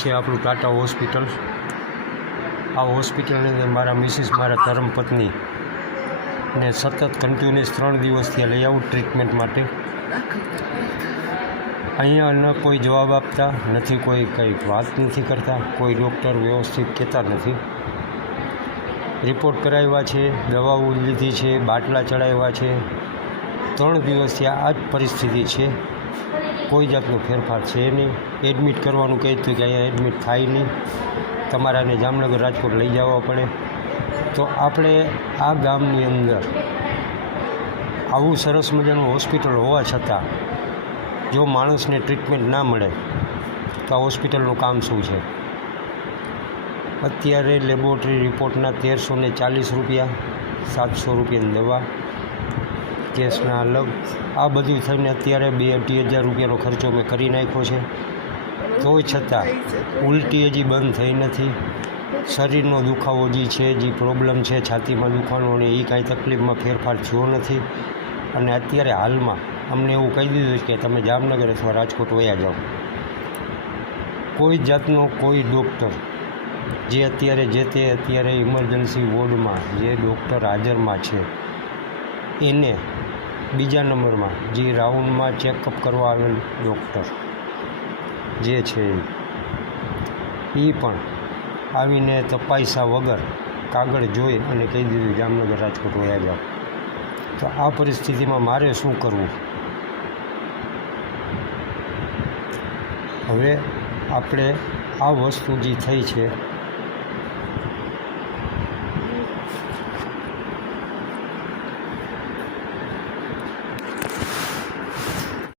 છે આપણું ટાટા હોસ્પિટલ। આ હોસ્પિટલની અંદર મારા મિસિસ, મારા ધર્મપત્ની ને સતત કન્ટિન્યુઅસ 3 દિવસથી લઈ આવું ટ્રીટમેન્ટ માટે। અહીંયા ન કોઈ જવાબ આપતા નથી, કોઈ કંઈ વાત નથી કરતા, કોઈ ડૉક્ટર વ્યવસ્થિત કહેતા નથી। રિપોર્ટ કરાવ્યા છે, દવાઓ લીધી છે, બાટલા ચડાવ્યા છે, 3 દિવસથી આ જ પરિસ્થિતિ છે। કોઈ જાતનો ફેરફાર છે નહીં। એડમિટ કરવાનું કહેતું કે અહીંયા એડમિટ થાય નહીં, તમારાને જામનગર, રાજકોટ લઈ જવા પડે। તો આપણે આ ગામની અંદર આવું સરસ મજાનું હોસ્પિટલ હોવા છતાં જો માણસને ટ્રીટમેન્ટ ના મળે તો આ હોસ્પિટલનું કામ શું છે? અત્યારે લેબોરેટરી રિપોર્ટના 1340 રૂપિયા, 700 રૂપિયાની દવા, કેસના અલગ, આ બધું થઈને અત્યારે 2-2.5 હજાર રૂપિયાનો ખર્ચો મેં કરી નાખ્યો છે। તોય છતાં ઉલટી હજી બંધ થઈ નથી। શરીરનો દુખાવો જે છે, જે પ્રોબ્લેમ છે છાતીમાં દુખવાનો ને એ કાંઈ તકલીફમાં ફેરફાર થયો નથી। અને અત્યારે હાલમાં અમને એવું કહી દીધું કે તમે જામનગર અથવા રાજકોટ વયા જાઓ। કોઈ જાતનો કોઈ ડૉક્ટર જે અત્યારે ઇમરજન્સી વોર્ડમાં જે ડૉક્ટર હાજરમાં છે એને બીજા નંબરમાં જે રાઉન્ડમાં ચેકઅપ કરવા આવેલ ડૉક્ટર જે છે એ પણ આવીને તપાસ્યા વગર કાગળ જોઈ અને કહી દીધું જામનગર, રાજકોટ વયા જાઓ। તો આ પરિસ્થિતિમાં મારે શું કરવું? હવે આપણે આ વસ્તુ જે થઈ છે